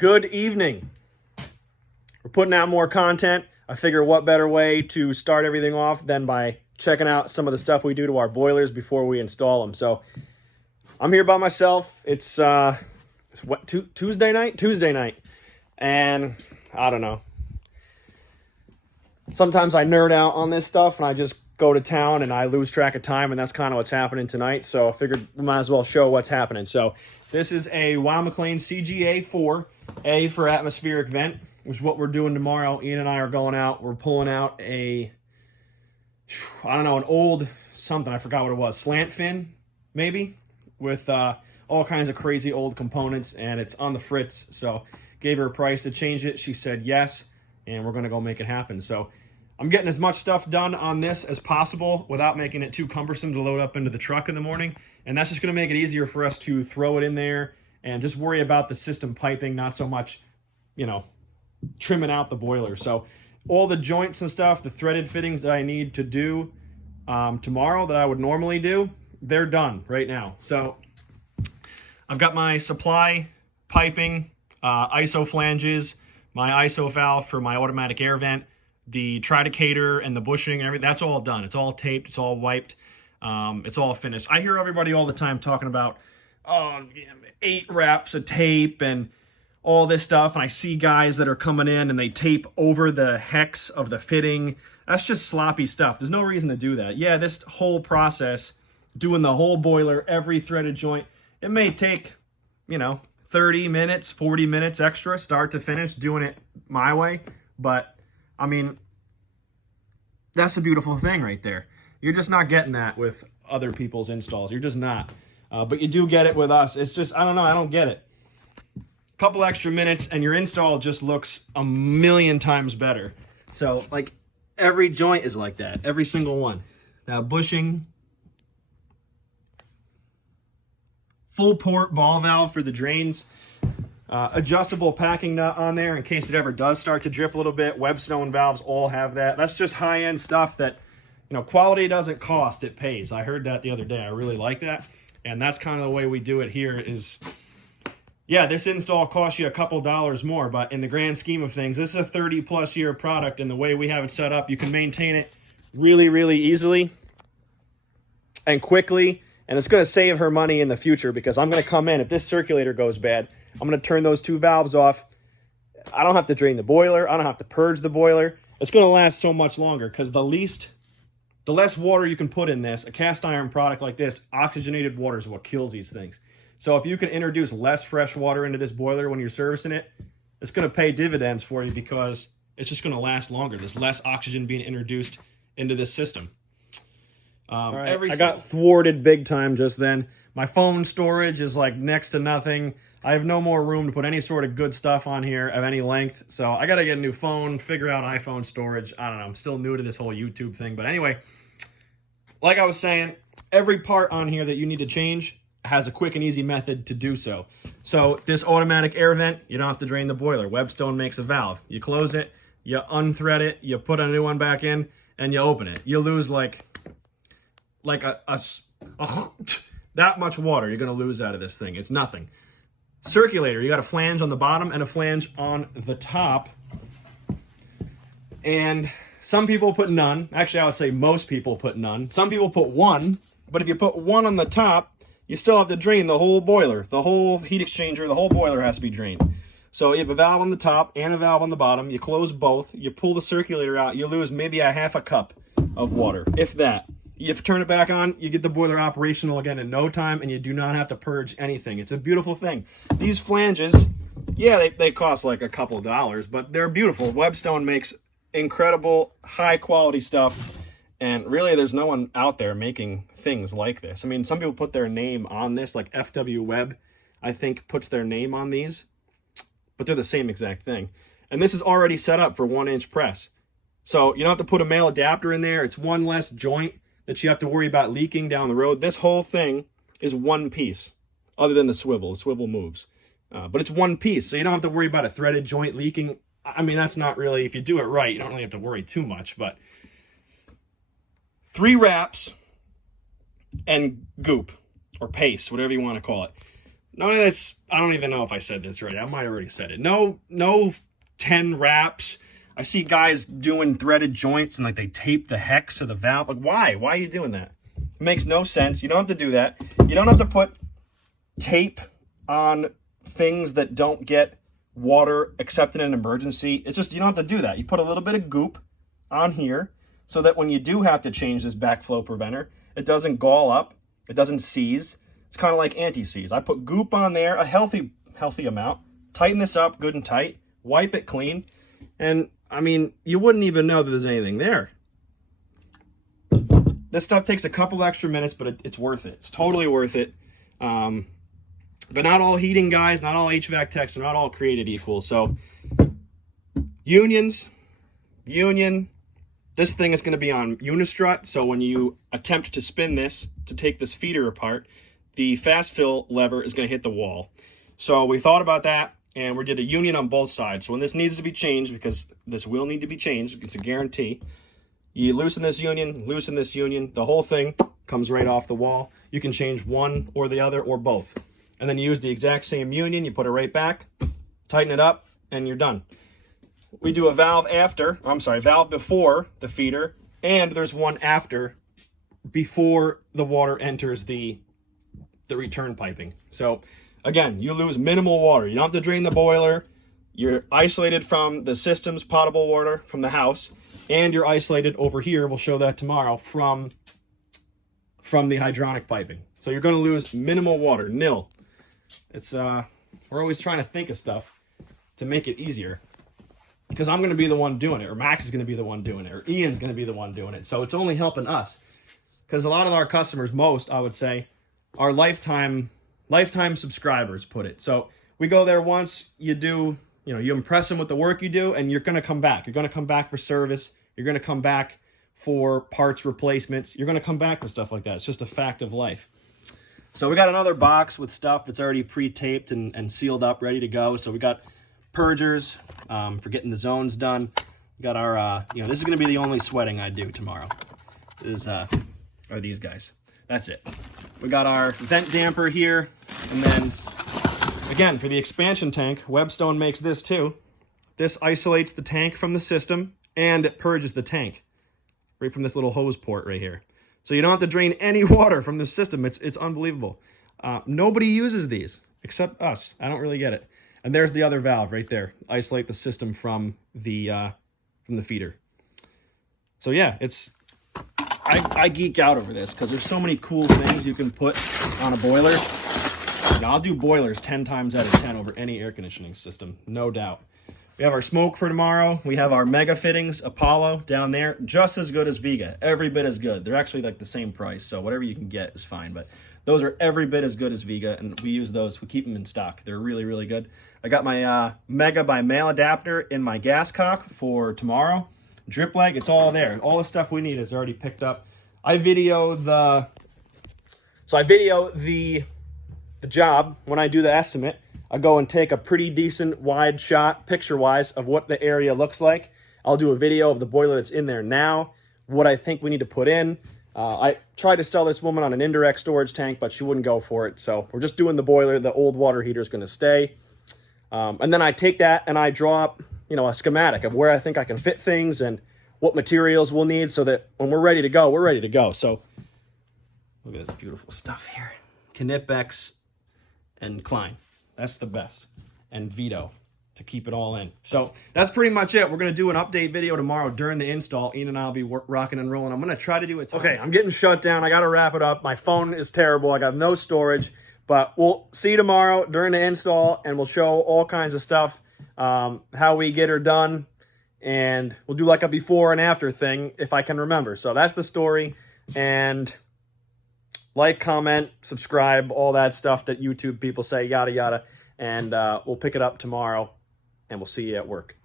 Good evening. We're putting out more content. I figure what better way to start everything off than by checking out some of the stuff we do to our boilers before we install them. So I'm here by myself. It's what, Tuesday night? Tuesday night. And I don't know. Sometimes I nerd out on this stuff and I just go to town and I lose track of time, and that's kind of what's happening tonight. So I figured we might as well show what's happening. So this is a Wow McLean CGA4, A for atmospheric vent, which is what we're doing tomorrow. Ian and I are going out. We're pulling out an old something. I forgot what it was. Slant fin, maybe, with all kinds of crazy old components, and it's on the fritz. So gave her a price to change it. She said yes, and we're going to go make it happen. So I'm getting as much stuff done on this as possible without making it too cumbersome to load up into the truck in the morning. And that's just going to make it easier for us to throw it in there and just worry about the system piping, not so much, trimming out the boiler. So all the joints and stuff, the threaded fittings that I need to do tomorrow that I would normally do, they're done right now. So I've got my supply piping, ISO flanges, my ISO valve for my automatic air vent, the tridicator and the bushing and everything. That's all done. It's all taped. It's all wiped. It's all finished. I hear everybody all the time talking about 8 wraps of tape and all this stuff, and I see guys that are coming in and they tape over the hex of the fitting. That's just sloppy stuff. There's no reason to do that. Yeah, this whole process, doing the whole boiler, every threaded joint, it may take 30 minutes, 40 minutes extra, start to finish, doing it my way. But I mean, that's a beautiful thing right there. You're just not getting that with other people's installs. You're just not. But you do get it with us. It's just, I don't know, I don't get it. Couple extra minutes and your install just looks a million times better. So like every joint is like that, every single one. Now bushing, full port ball valve for the drains, adjustable packing nut on there in case it ever does start to drip a little bit. Webstone valves all have that. That's just high-end stuff that, quality doesn't cost, it pays. I heard that the other day. I really like that. And that's kind of the way we do it here is, yeah, this install costs you a couple dollars more, but in the grand scheme of things, this is a 30-plus year product, and the way we have it set up, you can maintain it really, really easily and quickly, and it's going to save her money in the future because I'm going to come in, if this circulator goes bad, I'm going to turn those 2 valves off. I don't have to drain the boiler. I don't have to purge the boiler. It's going to last so much longer because the less water you can put in this, a cast iron product like this, oxygenated water is what kills these things. So if you can introduce less fresh water into this boiler when you're servicing it, it's going to pay dividends for you because it's just going to last longer. There's less oxygen being introduced into this system. I got thwarted big time just then. My phone storage is like next to nothing. I have no more room to put any sort of good stuff on here of any length. So I got to get a new phone, figure out iPhone storage. I don't know. I'm still new to this whole YouTube thing. But anyway, like I was saying, every part on here that you need to change has a quick and easy method to do so. So this automatic air vent, you don't have to drain the boiler. Webstone makes a valve. You close it, you unthread it, you put a new one back in, and you open it. You lose like that much water you're going to lose out of this thing. It's nothing. Circulator, you got a flange on the bottom and a flange on the top. And some people put none. Actually, I would say most people put none. Some people put one, but if you put one on the top, you still have to drain the whole boiler. The whole heat exchanger, the whole boiler has to be drained. So you have a valve on the top and a valve on the bottom. You close both. You pull the circulator out. You lose maybe a half a cup of water, if that. You have to turn it back on. You get the boiler operational again in no time, and you do not have to purge anything. It's a beautiful thing. These flanges, yeah, they cost like a couple of dollars, but they're beautiful. Webstone makes incredible, high-quality stuff. And really, there's no one out there making things like this. I mean, some people put their name on this, like FW Web, I think, puts their name on these. But they're the same exact thing. And this is already set up for 1-inch press. So you don't have to put a male adapter in there. It's one less joint that you have to worry about leaking down the road. This whole thing is one piece, other than the swivel. The swivel moves. But it's one piece, so you don't have to worry about a threaded joint leaking. I mean, that's not really, if you do it right, you don't really have to worry too much, but 3 wraps and goop, or paste, whatever you want to call it. none of this, I don't even know if I said this right. I might have already said it. No 10 wraps. I see guys doing threaded joints and like they tape the hex of the valve. Like, why? Why are you doing that? It makes no sense. You don't have to do that. You don't have to put tape on things that don't get water except in an emergency. It's just, you don't have to do that. You put a little bit of goop on here so that when you do have to change this backflow preventer, it doesn't gall up, it doesn't seize. It's kind of like anti-seize. I put goop on there, a healthy amount, tighten this up good and tight, wipe it clean, and I mean, you wouldn't even know that there's anything there. This stuff takes a couple extra minutes, but it's worth it. It's totally worth it. But not all heating guys, not all HVAC techs, are not all created equal. So union. This thing is going to be on unistrut. So when you attempt to spin this to take this feeder apart, the fast fill lever is going to hit the wall. So we thought about that, and we did a union on both sides. So when this needs to be changed, because this will need to be changed, it's a guarantee. You loosen this union, the whole thing comes right off the wall. You can change one or the other or both. And then you use the exact same union, you put it right back, tighten it up, and you're done. We do a valve valve before the feeder, and there's one after, before the water enters the return piping. So again, you lose minimal water. You don't have to drain the boiler. You're isolated from the system's potable water from the house, and you're isolated over here, we'll show that tomorrow, from the hydronic piping. So you're going to lose minimal water, nil. It's we're always trying to think of stuff to make it easier, because I'm going to be the one doing it, or Max is going to be the one doing it, or Ian's going to be the one doing it. So it's only helping us, because a lot of our customers, most I would say, are lifetime subscribers, put it. So we go there once, you impress them with the work you do, and you're going to come back. You're going to come back for service. You're going to come back for parts replacements. You're going to come back for stuff like that. It's just a fact of life. So we got another box with stuff that's already pre-taped and sealed up, ready to go. So we got purgers for getting the zones done. We got our, this is going to be the only sweating I do tomorrow, are these guys. That's it. We got our vent damper here. And then, again, for the expansion tank, Webstone makes this too. This isolates the tank from the system, and it purges the tank right from this little hose port right here. So you don't have to drain any water from the system. It's unbelievable. Nobody uses these except us. I don't really get it. And there's the other valve right there. Isolate the system from the feeder. So yeah, I geek out over this because there's so many cool things you can put on a boiler. I'll do boilers 10 times out of 10 over any air conditioning system, no doubt. We have our smoke for tomorrow. We have our Mega Fittings Apollo down there, just as good as Viga, every bit as good. They're actually like the same price, so whatever you can get is fine, but those are every bit as good as Viga, and we use those. We keep them in stock. They're really, really good. I got my Mega by Mail adapter in my gas cock for tomorrow. Drip leg, it's all there. All the stuff we need is already picked up. I video the job when I do the estimate. I go and take a pretty decent wide shot, picture-wise, of what the area looks like. I'll do a video of the boiler that's in there now, what I think we need to put in. I tried to sell this woman on an indirect storage tank, but she wouldn't go for it. So we're just doing the boiler. The old water heater is going to stay. And then I take that and I draw up, a schematic of where I think I can fit things and what materials we'll need so that when we're ready to go, we're ready to go. So look at this beautiful stuff here. Knipex and Klein. That's the best. And Vito to keep it all in. So that's pretty much it. We're going to do an update video tomorrow during the install. Ian and I will be rocking and rolling. I'm going to try to do it. Okay, I'm getting shut down. I got to wrap it up. My phone is terrible. I got no storage. But we'll see you tomorrow during the install, and we'll show all kinds of stuff, how we get her done. And we'll do like a before and after thing, if I can remember. So that's the story. And like, comment, subscribe, all that stuff that YouTube people say, yada, yada. And we'll pick it up tomorrow, and we'll see you at work.